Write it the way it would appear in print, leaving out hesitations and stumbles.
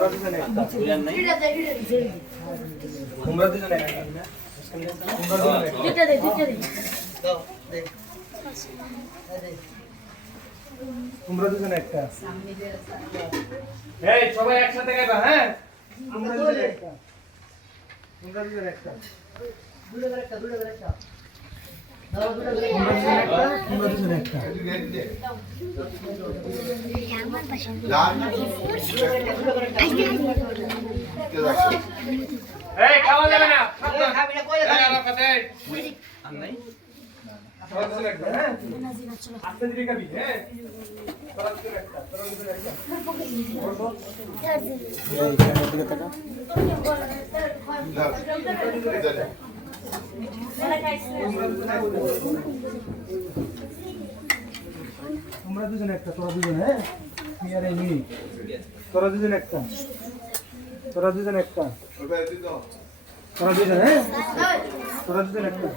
তোমরা দুজন একটা বুঝান নাই তোমরা দুজন একটা দাও দে তোমরা দুজন একটা এই সবাই একসাথে গাইবা হ্যাঁ তোমরা দুজন একটা তোমরা দুজন একটা দুটো করে একটা দাও তোমরা দুজন একটা আমার পাশে এই খাওয়া যাবে না খাবি না কই যাবে আর নাই তোরা দুজন একটা হ্যাঁ আস্তে ধীরে খাবি হ্যাঁ তোরা দুজন একটা এই ক্যামেরা দিকে তাকা তোমরা দুজন একটা তোরা দুজন হ্যাঁ মিয়ার এই নি তোরা দুজন একটা তোরা দুজন একটা তোরা দুজন হ্যাঁ তোরা দুজন একটা